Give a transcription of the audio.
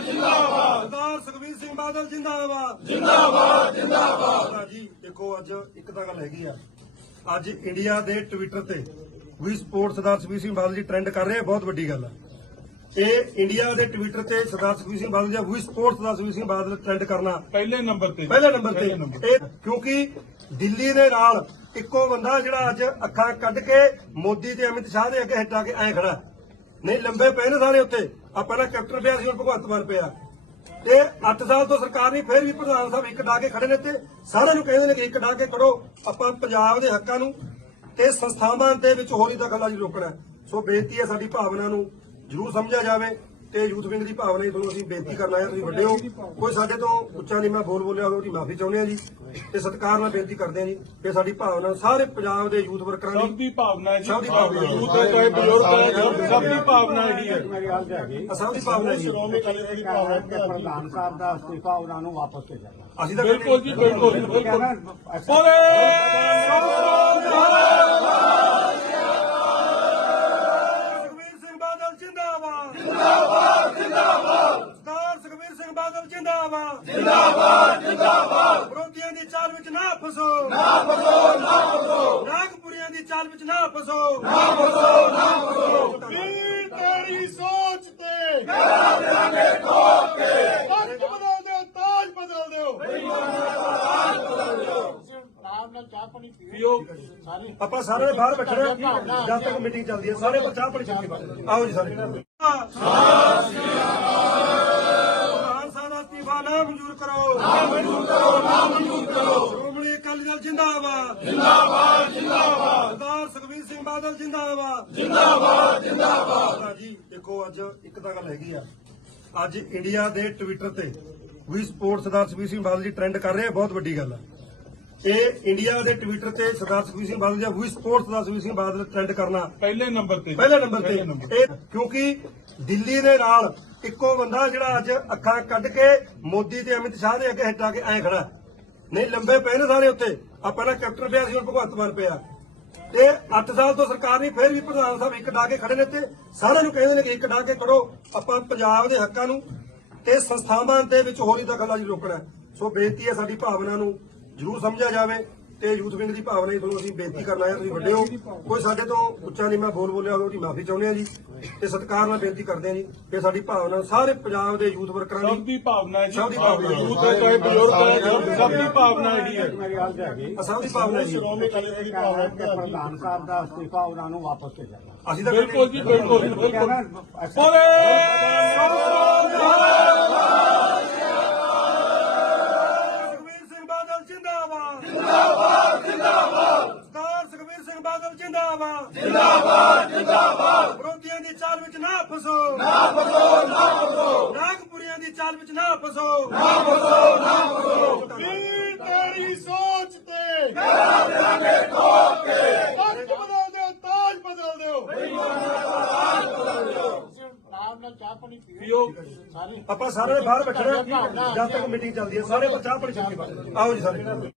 ਸਰਦਾਰ ਸੁਖਬੀਰ ਸਿੰਘ ਬਾਦਲ ਜਿੰਦਾਬਾਦ। ਅੱਜ ਗੱਲ ਹੈਗੀ ਆ। ਅੱਜ ਇੰਡੀਆ ਦੇ ਟਵਿੱਟਰ ਤੇ ਵੀ ਸਪੋਰਟ ਸਰਦਾਰ ਸੁਖਬੀਰ ਸਿੰਘ ਬਾਦਲ ਜੀ ਟ੍ਰੈਂਡ ਕਰ ਰਹੇ ਬਹੁਤ ਵੱਡੀ ਗੱਲ ਹੈ ਇਹ ਇੰਡੀਆ ਦੇ ਟਵਿੱਟਰ ਤੇ ਸਰਦਾਰ ਸੁਖਬੀਰ ਸਿੰਘ ਬਾਦਲ ਜੀ ਵੀ ਸਪੋਰਟ ਸਰਦਾਰ ਸੁਖਬੀਰ ਸਿੰਘ ਬਾਦਲ ਟ੍ਰੈਂਡ ਕਰਨਾ। ਪਹਿਲੇ ਨੰਬਰ ਤੇ ਪਹਿਲੇ ਨੰਬਰ ਤੇ। ਇਹ ਕਿਉਂਕਿ ਦਿੱਲੀ ਦੇ ਨਾਲ ਇੱਕੋ ਬੰਦਾ ਜਿਹੜਾ ਅੱਜ ਅੱਖਾਂ ਕੱਢ ਕੇ ਮੋਦੀ ਤੇ ਅਮਿਤ ਸ਼ਾਹ ਦੇ ਅੱਗੇ ਹਟਾ ਕੇ ਐਂ ਖੜਾ। ਨਹੀਂ, ਲੰਬੇ ਪਏ ਨੇ ਸਾਰੇ ਉੱਤੇ ਆ ਪਹਿਲਾਂ ਕੈਪਟਨ ਪਿਆ ਸੀ, ਹੁਣ ਭਗਵੰਤ ਮਾਨ ਪਿਆ। ਤੇ 8 ਸਾਲ ਤੋਂ ਸਰਕਾਰ ਨਹੀਂ, ਫੇਰ ਵੀ ਪ੍ਰਧਾਨ ਸਾਹਿਬ ਇੱਕ ਡਾ ਕੇ ਖੜੇ ਨੇ ਤੇ ਸਾਰਿਆਂ ਨੂੰ ਕਹਿੰਦੇ ਨੇ ਕਿ ਇੱਕ ਡਾ ਕੇ ਕਰੋ। ਆਪਾਂ ਪੰਜਾਬ ਦੇ ਹੱਕਾਂ ਨੂੰ ਤੇ ਸੰਸਥਾਵਾਂ ਦੇ ਵਿੱਚ ਹੋਰੀ ਦਖਲਅੰਦਾਜ਼ੀ ਰੋਕਣਾ। ਸੋ ਬੇਨਤੀ ਹੈ ਸਾਡੀ ਭਾਵਨਾ ਨੂੰ ਜ਼ਰੂਰ ਸਮਝਿਆ ਜਾਵੇ। ਤੇ ਯੂਥ ਵਿੰਗ ਦੀ ਭਾਵਨਾ ਹੀ ਤੁਹਾਨੂੰ ਅਸੀਂ ਬੇਨਤੀ ਕਰਨਾ ਹੈ ਤੁਸੀਂ ਵੱਡੇ ਹੋ। ਕੋਈ ਸਾਡੇ ਤੋਂ ਉੱਚਾ ਨਹੀਂ ਮੈਂ ਬੋਲ ਬੋਲਿਆ ਹੋਵੇ ਉਹਦੀ ਮਾਫੀ ਚਾਹੁੰਦੇ ਹਾਂ ਜੀ। ਤੇ ਸਤਿਕਾਰ ਨਾਲ ਬੇਨਤੀ ਕਰਦੇ ਹਾਂ ਜੀ ਕਿ ਸਾਡੀ ਭਾਵਨਾ ਸਾਰੇ ਪੰਜਾਬ ਦੇ ਯੂਥ ਵਰਕਰਾਂ ਸਭ ਦੀ ਦੀ ਭਾਵਨਾ ਹੈ ਜੀ। ਸਭ ਦੀ ਭਾਵਨਾ ਹੈ। ਯੂਥ ਹੈ ਚਾਹੇ ਬਜ਼ੁਰਗ ਹੈ ਸਭ ਦੀ ਭਾਵਨਾ ਇਹੀ ਹੈ ਮੇਰੀ ਗੱਲ ਤੇ ਹੈਗੀ ਅਸਾਂ ਦੀ ਭਾਵਨਾ ਹੈ ਜੀ। ਸ਼੍ਰੋਮਣੀ ਅਕਾਲੀ ਦਲ ਦੀ ਭਾਵਨਾ ਹੈ ਕਿ ਪ੍ਰਧਾਨ ਸਾਹਿਬ ਦਾ ਅਸਤੀਫਾ ਉਹਨਾਂ ਨੂੰ ਵਾਪਸ ਭੇਜਿਆ ਜਾਵੇ ਅਸੀਂ ਤਾਂ ਬਿਲਕੁਲ ਜੀ ਬਿਲਕੁਲ ਬਿਲਕੁਲ। ਕਹਿੰਦਾ ਬੋਲੇ ਸੁਖਬੀਰ ਸਿੰਘ ਬਾਦਲ ਜਿੰਦਾਬਾਦ ਜਿੰਦਾਬਾਦ ਜਿੰਦਾਬਾਦ ਸਰਦਾਰ ਸੁਖਬੀਰ ਸਿੰਘ ਬਾਦਲ ਜਿੰਦਾਬਾਦ ਜਿੰਦਾਬਾਦ। ਵਿਰੋਧੀਆਂ ਦੀ ਚਾਲ ਵਿੱਚ ਨਾ ਫਸੋ। ਨਾ ਫਸੋ ਨਾ ਫਸੋ। ਨਾਗਪੁਰੀਆਂ ਦੀ ਚਾਲ ਵਿੱਚ ਨਾ ਫਸੋ। ਨਾ ਫਸੋ ਨਾ ਫਸੋ। ਵੀਰ ਤੇਰੀ ਸੋਚ ਤੇ। ਕਰਾ ਦੇਾਂਗੇ ਠੋਕ ਕੇ। ਬਦਲ ਦਿਓ ਤਾਜ ਬਦਲ ਦਿਓ। ਆਰਾਮ ਨਾਲ ਚਾਹ ਪਾਣੀ ਪੀਓ ਪੀਓ ਸਾਰੇ ਆਪਾਂ ਸਾਰੇ ਬਾਹਰ ਬੈਠੇ ਜਦ ਤੱਕ ਮੀਟਿੰਗ ਚੱਲਦੀ ਹੈ ਸਾਰੇ ਚਾਹ ਪਾਣੀ ਚੱਲਦੀ ਬਾਹਰ। ਆਓ ਜੀ ਸਾਰੇ ਨਾ ਮਨਜ਼ੂਰ ਕਰੋ। ਨਾ ਮਨਜ਼ੂਰ ਕਰੋ ਨਾ ਮਨਜ਼ੂਰ ਕਰੋ। ਸ਼੍ਰੋਮਣੀ ਅਕਾਲੀ ਦਲ ਜਿੰਦਾਬਾਦ। ਜਿੰਦਾਬਾਦ ਜਿੰਦਾਬਾਦ। ਸਰਦਾਰ ਸੁਖਬੀਰ ਸਿੰਘ ਬਾਦਲ ਜਿੰਦਾਬਾਦ। ਜਿੰਦਾਬਾਦ ਜਿੰਦਾਬਾਦ। ਜੀ ਦੇਖੋ ਅੱਜ ਇੱਕ ਤਾਂ ਗੱਲ ਹੈਗੀ ਆ। ਅੱਜ ਇੰਡੀਆ ਦੇ ਟਵਿੱਟਰ ਤੇ ਵੀ ਸਪੋਰਟਸ ਸਰਦਾਰ ਸੁਖਬੀਰ ਸਿੰਘ ਬਾਦਲ ਜੀ ਟ੍ਰੈਂਡ ਕਰ ਰਹੇ ਆ ਬਹੁਤ ਵੱਡੀ ਗੱਲ ਆ। ਇਹ ਇੰਡੀਆ ਦੇ ਟਵਿੱਟਰ ਤੇ ਸਰਦਾਰ ਸੁਖਬੀਰ ਸਿੰਘ ਬਾਦਲ ਜਾਂ ਵੀ ਸਪੋਰਟਸ ਸਰਦਾਰ ਸੁਖਬੀਰ ਸਿੰਘ ਬਾਦਲ ਟ੍ਰੈਂਡ ਕਰਨਾ। ਪਹਿਲੇ ਨੰਬਰ ਤੇ। ਪਹਿਲੇ ਨੰਬਰ ਤੇ। ਇਹ ਕਿਉਂਕਿ ਦਿੱਲੀ ਦੇ ਨਾਲ ਇੱਕੋ ਬੰਦਾ ਜਿਹੜਾ ਅੱਜ ਅੱਖਾਂ ਕੱਢ ਕੇ ਮੋਦੀ ਤੇ ਅਮਿਤ ਸ਼ਾਹ ਦੇ ਅੱਗੇ ਹਟਾ ਕੇ ਐ ਖੜਾ। ਨਹੀਂ, ਲੰਬੇ ਪਏ ਨੇ ਸਾਰੇ ਉੱਤੇ ਆ ਪਹਿਲਾਂ ਕੈਪਟਨ ਪਿਆ ਸੀ, ਹੁਣ ਭਗਵੰਤ ਮਾਨ ਪਿਆ। ਤੇ 8 ਸਾਲ ਤੋਂ ਸਰਕਾਰ ਨਹੀਂ, ਫੇਰ ਵੀ ਪ੍ਰਧਾਨ ਸਾਹਿਬ ਇੱਕ ਡਾ ਕੇ ਖੜੇ ਨੇ ਤੇ ਸਾਰਿਆਂ ਨੂੰ ਕਹਿੰਦੇ ਨੇ ਕਿ ਇੱਕ ਡਾ ਕੇ ਕਰੋ। ਆਪਾਂ ਪੰਜਾਬ ਦੇ ਹੱਕਾਂ ਨੂੰ ਤੇ ਸੰਸਥਾਵਾਂ ਦੇ ਵਿੱਚ ਹੋਰੀ ਦਖਲਅੰਦਾਜ਼ੀ ਰੋਕਣਾ। ਸੋ ਬੇਨਤੀ ਹੈ ਸਾਡੀ ਭਾਵਨਾ ਨੂੰ ਜ਼ਰੂਰ ਸਮਝਿਆ ਜਾਵੇ। ਤੇ ਯੂਥ ਵਿੰਗ ਦੀ ਭਾਵਨਾ ਹੀ ਤੁਹਾਨੂੰ ਅਸੀਂ ਬੇਨਤੀ ਕਰਨਾ ਹੈ ਤੁਸੀਂ ਵੱਡੇ ਹੋ। ਕੋਈ ਸਾਡੇ ਤੋਂ ਉੱਚਾ ਨਹੀਂ ਮੈਂ ਬੋਲ ਬੋਲਿਆ ਹੋਵੇ ਉਹਦੀ ਮਾਫੀ ਚਾਹੁੰਦੇ ਹਾਂ ਜੀ। ਤੇ ਸਤਿਕਾਰ ਨਾਲ ਬੇਨਤੀ ਕਰਦੇ ਹਾਂ ਜੀ ਕਿ ਸਾਡੀ ਭਾਵਨਾ ਸਾਰੇ ਪੰਜਾਬ ਦੇ ਯੂਥ ਵਰਕਰਾਂ ਸਭ ਦੀ ਦੀ ਭਾਵਨਾ ਹੈ ਜੀ। ਸਭ ਦੀ ਭਾਵਨਾ ਹੈ। ਯੂਥ ਹੈ ਚਾਹੇ ਬਜ਼ੁਰਗ ਹੈ ਸਭ ਦੀ ਭਾਵਨਾ ਇਹੀ ਹੈ। ਮੇਰੀ ਗੱਲ ਤੇ ਹੈਗੀ ਅਸਾਂ ਦੀ ਭਾਵਨਾ ਹੈ ਜੀ। ਸ਼੍ਰੋਮਣੀ ਅਕਾਲੀ ਦੀ ਭਾਵਨਾ ਹੈ ਕਿ ਪ੍ਰਧਾਨ ਸਾਹਿਬ ਦਾ ਅਸਤੀਫਾ ਉਹਨਾਂ ਨੂੰ ਵਾਪਸ ਭੇਜਿਆ ਜਾਵੇ ਅਸੀਂ ਤਾਂ ਬਿਲਕੁਲ ਜੀ ਬਿਲਕੁਲ ਬਿਲਕੁਲ। ਬੋਲੇ ਸੁਖਬੀਰ ਸਿੰਘ ਬਾਦਲ ਜਿੰਦਾਬਾਦ ਜਿੰਦਾਬਾਦ ਜਿੰਦਾਬਾਦ ਸਰਦਾਰ ਸੁਖਬੀਰ ਸਿੰਘ ਬਾਦਲ ਜਿੰਦਾਬਾਦ। ਜਿੰਦਾਬਾਦ ਜਿੰਦਾਬਾਦ। ਵਿਰੋਧੀਆਂ ਦੀ ਚਾਲ ਵਿੱਚ ਨਾ ਫਸੋ। ਨਾ ਫਸੋ ਨਾ ਫਸੋ। ਨਾਗਪੁਰੀਆਂ ਦੀ ਚਾਲ ਵਿੱਚ ਨਾ ਫਸੋ। ਨਾ ਫਸੋ ਨਾ ਫਸੋ। ਵੀਰ ਤੇਰੀ ਸੋਚ ਤੇ? ਕਰਾ ਦੇਾਂਗੇ ਠੋਕ ਕੇ। ਹੱਕ ਬਦਲ ਦਿਓ ਤਾਜ ਬਦਲ ਦਿਓ। ਆਰਾਮ ਨਾਲ ਚਾਹ ਪਾਣੀ ਪੀਓ। ਪੀਓ ਸਾਰੇ ਆਪਾਂ ਸਾਰੇ ਬਾਹਰ ਬੈਠੇ ਜਦ ਤੱਕ ਮੀਟਿੰਗ ਚੱਲਦੀ ਹੈ ਸਾਰੇ ਚਾਹ ਪਾਣੀ ਬਾਹਰ। ਆਓ ਜੀ ਸਾਰੇ।